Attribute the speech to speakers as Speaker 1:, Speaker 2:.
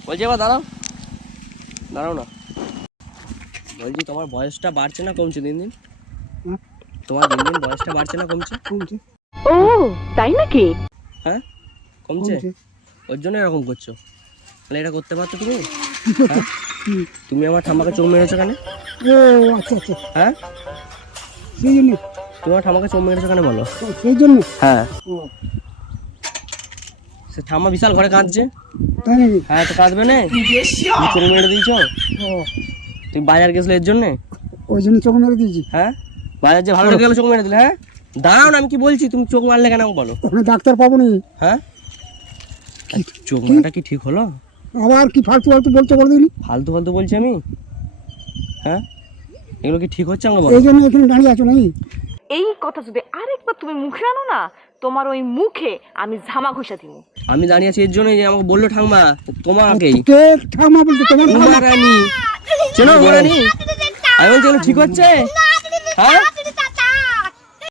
Speaker 1: বলছি এবার দাঁড়াও, দাঁড়াও না। বলছি তোমার বয়সটা বাড়ছে না কমছে দিন দিন? তোমার দিন দিন বয়সটা বাড়ছে না কমছে?
Speaker 2: কমছে।
Speaker 3: ও তাই নাকি?
Speaker 1: হ্যাঁ কমছে, ওর জন্য এরকম করছো। তাহলে এটা করতে পারতো তুমি? হ্যাঁ? তুমি আমার ঠাম্মাকে চোখ মেরেছো কেন?
Speaker 2: ও আচ্ছা আচ্ছা,
Speaker 1: হ্যাঁ
Speaker 2: সেই জন্য।
Speaker 1: তোমার ঠাম্মাকে চোখ মেরেছো কেন বলো?
Speaker 2: সেই জন্য।
Speaker 1: হ্যাঁ
Speaker 2: ও
Speaker 1: সে ঠাম্মা বিশাল ঘরে কাঁদছে।
Speaker 2: তাই নাকি?
Speaker 1: হ্যাঁ তো কাঁদবে না? তুমি চোখ মেরে দিয়েছো।
Speaker 2: ও
Speaker 1: তুমি বাজার গেছিলে এর জন্যে?
Speaker 2: ওই জন্য চোখ মেরে দিয়েছি।
Speaker 1: হ্যাঁ বাজার যে ভালো লেগে গেলো চোখ মেরে দিলে। হ্যাঁ দাঁড়াও না, আমি কি বলছি, তুমি চোখ মারলে কেন আমাকে বলো?
Speaker 2: ওখানে ডাক্তার পাবো নি।
Speaker 1: হ্যাঁ চোখ মারাটা কি ঠিক হলো?
Speaker 2: আবার কি ফালতু ফালতু বলতে বলে দিলি?
Speaker 1: ফালতু ফালতু বলছি আমি? হ্যাঁ এগুলো কি ঠিক হচ্ছে আমাকে বলো?
Speaker 2: এই জন্য এখানে দাঁড়িয়ে আছো নাকি?
Speaker 3: এই কথা যদি আরেকবার তুমি মুখে আনো না, তোমার ওই মুখে আমি ঝামা ঘষা দিব।
Speaker 1: আমি দাঁড়িয়ে আছি এর জন্যই যে আমাকে বললো ঠাম্মা তোমাকেই।
Speaker 2: কে ঠাকুমা বলতে? তোমার
Speaker 1: উমা রানী চেনো উমা রানী? আমি বলছি এগুলো ঠিক হচ্ছে? হ্যাঁ